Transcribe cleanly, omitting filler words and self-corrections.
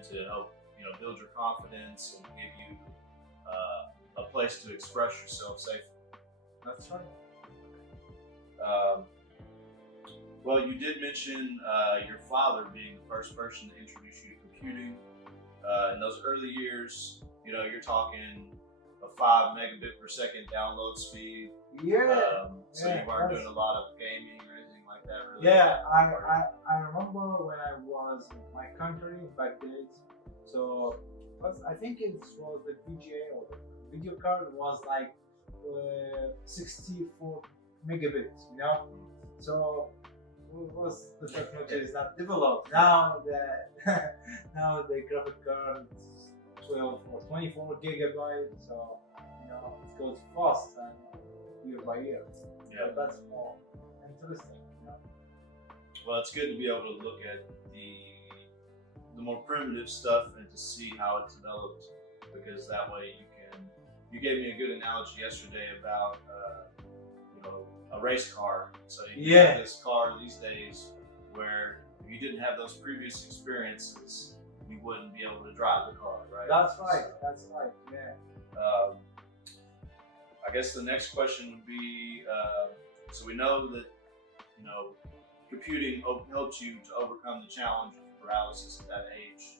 and to help build your confidence and give you a place to express yourself safely. That's right. Um, well, you did mention your father being the first person to introduce you to computing. In those early years, you're talking a 5 megabit per second download speed. Yeah. So you weren't doing a lot of gaming or anything like that, really? Yeah, I remember when I was in my country back days. So I think it was the VGA or the video card was like 64 megabits, So it was the technology is not developed. Now now the graphic card is 12 or 24 gigabytes, so it goes fast and year by year. Yeah. So that's more interesting. Well, it's good to be able to look at the more primitive stuff and to see how it developed, because that way you gave me a good analogy yesterday about a race car. So you have this car these days where if you didn't have those previous experiences, you wouldn't be able to drive the car, right? That's right. That's right. Yeah. I guess the next question would be, so we know that computing helped you to overcome the challenge of paralysis at that age.